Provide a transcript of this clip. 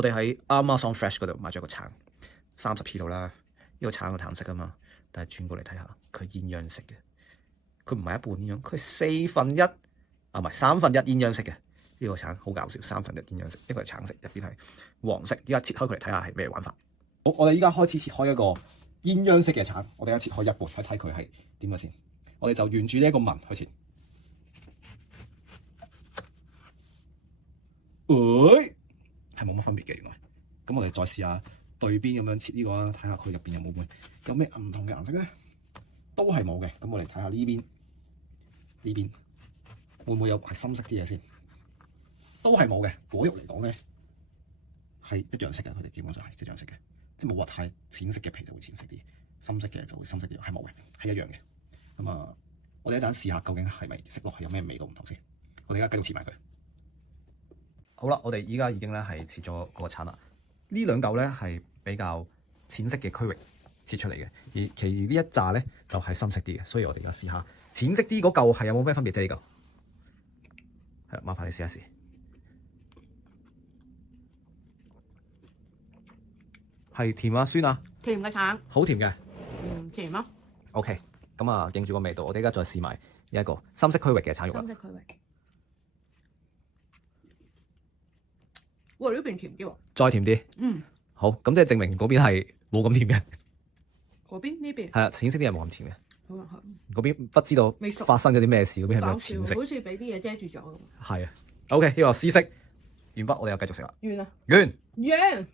我哋喺 Amazon Fresh 嗰度買咗個橙，30 kg 啦。呢個橙係橙色啊嘛，但係轉過嚟睇下，佢鴛鴦色嘅，佢唔係一半鴛鴦，佢係1/4啊，唔係1/3鴛鴦色嘅。呢個橙好搞笑，1/3鴛鴦色，一個係橙色，入邊係黃色。依家切開佢嚟睇下係咩玩法。好，我哋依家開始切開一個鴛鴦色嘅橙，我哋而家切開一半，睇睇佢係點嘅先。我哋就沿住呢一個紋去切。係冇乜分別嘅原來。咁我哋再試下對邊咁樣切呢個啦，睇下佢入邊有咩唔同嘅顏色咧，都係冇嘅。咁我哋睇下呢邊會唔會有係深色啲嘢先？都係冇嘅。果肉嚟講咧係一樣色嘅，佢哋基本上係一樣色嘅，即係冇話太淺色嘅皮就會淺色啲，深色嘅就會深色啲，係冇嘅，係一樣嘅。咁啊，我哋一陣試下究竟係咪食落去有咩味道唔同先。我哋而家繼續切埋佢。好啦，我哋依家已經咧係切咗個橙啦。呢兩嚿咧係比較淺色嘅區域切出嚟嘅，而其餘呢一紮咧就係深色啲嘅。所以我哋而家試下淺色啲嗰嚿係有冇咩分別啫？呢嚿係，麻煩你試一試。係甜啊，酸啊？甜嘅橙，好甜嘅。甜啊。OK， 咁啊，認住個味道，我哋而家再試埋一個深色區域嘅橙肉啦。深色區域。哇！呢邊甜啲喎。再甜啲。好，咁即係證明嗰邊係冇咁甜嘅。嗰邊呢邊？係啊，淺色啲係冇咁甜嘅。可能係。嗰邊不知道發生咗啲咩事，嗰邊係咪淺色？好似俾啲嘢遮住咗咁。係啊。OK，呢個試食完畢，我哋又繼續食啦。完啦。完。完。